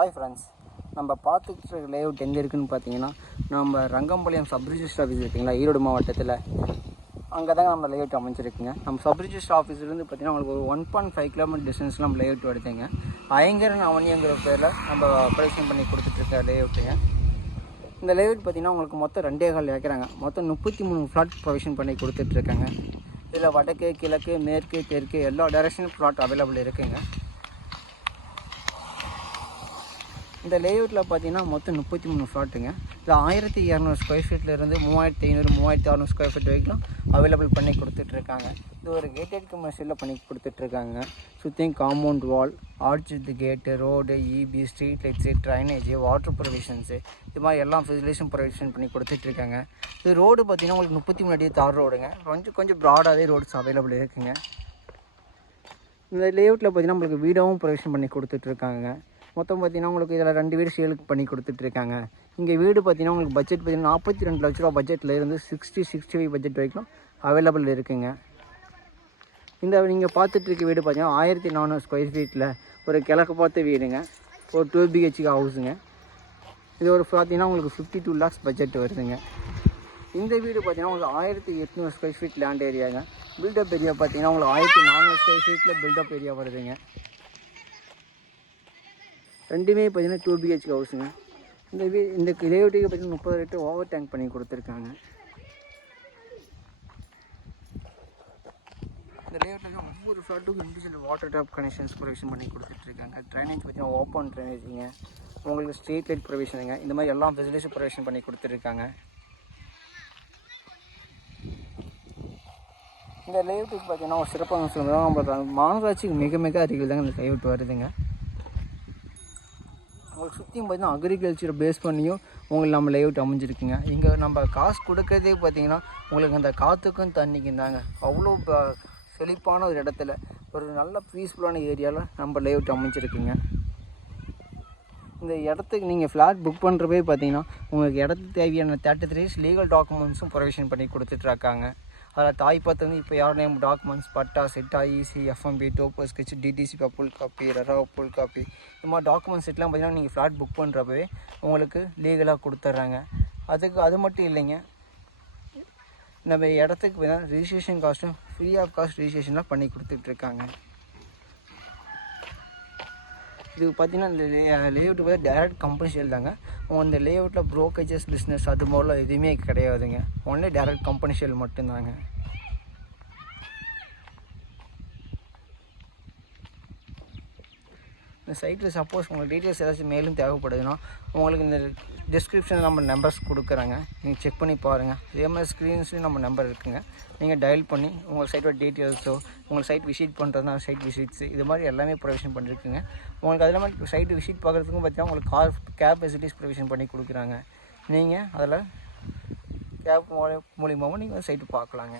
Hi friends நம்ம பார்த்துட்டு இருக்க லேஅவுட் எங்கே இருக்குதுன்னு பார்த்தீங்கன்னா நம்ம ரங்கம்பாளையம் சப் ரிஜிஸ்டர் ஆஃபீஸ் இருக்குங்களா? ஈரோடு மாவட்டத்தில். அங்கே தாங்க நம்ம லேஅவுட் அமைச்சிருக்குங்க நம்ம சப் ரிஜிஸ்டர் ஆஃபீஸ்லேருந்து பார்த்தீங்கன்னா உங்களுக்கு ஒரு ஒன் பாயிண்ட் ஃபைவ் கிலோமீட்டர் டிஸ்டன்ஸில் நம்ம லேஅவுட் எடுத்துங்க ஐங்கரன் அவனிங்கிற பேரில் நம்ம ஆப்ரேஷன் பண்ணி கொடுத்துட்ருக்க லேஅவுட்டுங்க இந்த லேஅவுட் பார்த்தீங்கன்னா உங்களுக்கு மொத்தம் ரெண்டே கால் ஏக்கறாங்க மொத்தம் முப்பத்தி மூணு ஃப்ளாட் ப்ரொவிஷன் பண்ணி கொடுத்துட்ருக்காங்க. இதில் வடக்கு கிழக்கு மேற்கு தெற்கு எல்லா டைரக்ஷனும் ஃப்ளாட் அவைலபிள் இருக்குங்க. இந்த லேஅவுட்டில் பார்த்தீங்கன்னா மொத்தம் முப்பத்தி மூணு ஃப்ளாட்டுங்க இதில் ஆயிரத்தி இரநூறு ஸ்கொயர் ஃபீட்லேருந்து மூவாயிரத்தி ஐநூறு மூவாயிரத்தி அறநூறு ஸ்கொயர் ஃபீட் வரைக்கும் அவைலபிள் பண்ணி கொடுத்துட்ருக்காங்க இது ஒரு கேட்டட் கமர்ஷியலில் பண்ணி கொடுத்துட்ருக்காங்க சுற்றியும் compound wall arch with gate road EB street lights drainage water provisions இது மாதிரி எல்லா ஃபெசிலிட்டிஸும் ப்ரொவிஷன் பண்ணி கொடுத்துட்ருக்காங்க இது ரோடு பார்த்தீங்கன்னா உங்களுக்கு முப்பத்தி மூணு அடி தார் ரோடுங்க கொஞ்சம் கொஞ்சம் ப்ராடாகவே ரோட்ஸ் அவைலபிள் இருக்குங்க. இந்த லேஅவுட்டில் பார்த்தீங்கன்னா உங்களுக்கு வீடாகவும் ப்ரொவிஷன் பண்ணி கொடுத்துட்ருக்காங்க மொத்தம் பார்த்தீங்கன்னா உங்களுக்கு இதில் ரெண்டு வீடு சேலுக்கு பண்ணி கொடுத்துட்ருக்காங்க. இங்கே வீடு பார்த்தீங்கன்னா உங்களுக்கு பட்ஜெட் பார்த்தீங்கன்னா நாற்பத்தி ரெண்டு லட்ச ரூபா பட்ஜெட்டில் இருந்து சிக்ஸ்டி சிக்ஸ்டி ஃபைவ் பட்ஜெட் வரைக்கும் அவைலபிள் இருக்குங்க. இந்த நீங்கள் பார்த்துட்ருக்க வீடு பார்த்தீங்கன்னா ஆயிரத்தி நானூறு ஸ்கொயர் ஃபீட்டில் ஒரு கிழக்கு பார்த்த வீடுங்க. ஒரு டூ பிஹெச்கே ஹவுஸுங்க இது ஒரு பார்த்தீங்கன்னா உங்களுக்கு ஃபிஃப்டி டூ லேக்ஸ் பட்ஜெட் வருதுங்க. இந்த வீடு பார்த்தீங்கன்னா உங்களுக்கு ஆயிரத்தி எட்நூறு ஸ்கொயர் ஃபீட் லேண்ட் ஏரியாங்க பில்டப் ஏரியா பார்த்தீங்கன்னா உங்களுக்கு ஆயிரத்தி நானூறு ஸ்கொயர் ஃபீட்டில் பில்டப் ஏரியா வருதுங்க. ரெண்டுமே பார்த்தீங்கன்னா டூ பிஹெச்கே ஹவுஸுங்க இந்த வீ இந்த லேஅவுட்டுக்கு பார்த்தீங்கன்னா முப்பது ரேட்டு ஓவர் டேங்க் பண்ணி கொடுத்துருக்காங்க. இந்த லேஅவுட்டில் ஒவ்வொரு ஃப்ளாட்டுக்கும் individual water tap connections provision பண்ணி கொடுத்துட்ருக்காங்க. ட்ரைனேஜ் பார்த்தீங்கன்னா ஓப்பன் ட்ரைனேஜுங்க உங்களுக்கு ஸ்ட்ரீட் லைட் ப்ரொவிஷனுங்க இந்த மாதிரி எல்லா ஃபெசிலிட்டிஸும் ப்ரொவிஷன் பண்ணி கொடுத்துருக்காங்க இந்த லேஅவுட்டுக்கு பார்த்தீங்கன்னா ஒரு சிறப்பாக சொல்லுங்கள் நம்ம மாநகராட்சிக்கு மிக மிக அருகில் தாங்க இந்த லேஅவுட் வருதுங்க. உங்களுக்கு சுற்றியும் பார்த்தீங்கன்னா அக்ரிகல்ச்சரை பேஸ் பண்ணியும் உங்களுக்கு நம்ம லேஅவுட் அமைஞ்சிருக்குங்க. இங்கே நம்ம காசு கொடுக்கறதே பார்த்தீங்கன்னா உங்களுக்கு அந்த காற்றுக்கும் தண்ணிக்கும் தாங்க. அவ்வளோ ப- செழிப்பான ஒரு இடத்துல ஒரு நல்ல பீஸ்ஃபுல்லான ஏரியாவில் நம்ம லேஅவுட் அமைஞ்சிருக்குங்க. இந்த இடத்துக்கு நீங்கள் ஃப்ளாட் புக் பண்ணுறப்பே பார்த்தீங்கன்னா உங்களுக்கு இடத்துக்கு தேவையான தேர்ட்டி த்ரீ லீகல் டாக்குமெண்ட்ஸும் ப்ரொவிஷன் பண்ணி கொடுத்துட்ருக்காங்க அதில் தாய் பார்த்து இப்போ யார் name documents patta chitta EC FMB topo sketch DTC full copy RERA full copy இந்த மாதிரி டாக்குமெண்ட்ஸ் செட்லாம் பார்த்தீங்கன்னா நீங்கள் ஃப்ளாட் புக் பண்ணுறப்பவே உங்களுக்கு லீகலாக கொடுத்துட்றாங்க அதுக்கு அது மட்டும் இல்லைங்க. நம்ம இடத்துக்கு போய் ரிஜிஸ்ட்ரேஷன் காஸ்ட்டும் ஃப்ரீ ஆஃப் காஸ்ட் ரிஜிஸ்ட்ரேஷன்லாம் பண்ணி கொடுத்துட்ருக்காங்க இது பார்த்தீங்கன்னா இந்த லேஅவுட் பார்த்தா டேரக்ட் கம்பெனி சேல் தாங்க. உங்க இந்த லேஅவுட்டில் ப்ரோக்கேஜஸ் பிஸ்னஸ் அது மாதிரிலாம் எதுவுமே கிடையாதுங்க. ஒன்லி டேரக்ட் கம்பெனி சேல் மட்டும்தாங்க. இந்த சைட்டில் சப்போஸ் உங்களுக்கு டீட்டெயில்ஸ் ஏதாச்சும் மேலும் தேவைப்படுதுன்னா உங்களுக்கு இந்த டிஸ்கிரிப்ஷனில் நம்ம நம்பர்ஸ் கொடுக்குறாங்க. நீங்கள் செக் பண்ணி பாருங்கள் இதே மாதிரி ஸ்க்ரீன்ஸ்லேயும் நம்ம நம்பர் இருக்குங்க. நீங்கள் டயல் பண்ணி உங்கள் சைட்டோட டீட்டெயில்ஸோ உங்கள் சைட் விசிட் பண்ணுறதுனா சைட் விசிட்ஸ் இது மாதிரி எல்லாமே ப்ரொவிஷன் பண்ணியிருக்குங்க உங்களுக்கு அதில் மாதிரி சைட்டு விசிட் பார்க்குறதுக்கும் பார்த்தீங்கன்னா உங்களுக்கு கார் கேப் ஃபெசிலிட்டிஸ் ப்ரொவிஷன் பண்ணி கொடுக்குறாங்க. நீங்கள் அதில் கேப் மூலியமாகவும் நீங்கள் சைட்டு பார்க்கலாங்க.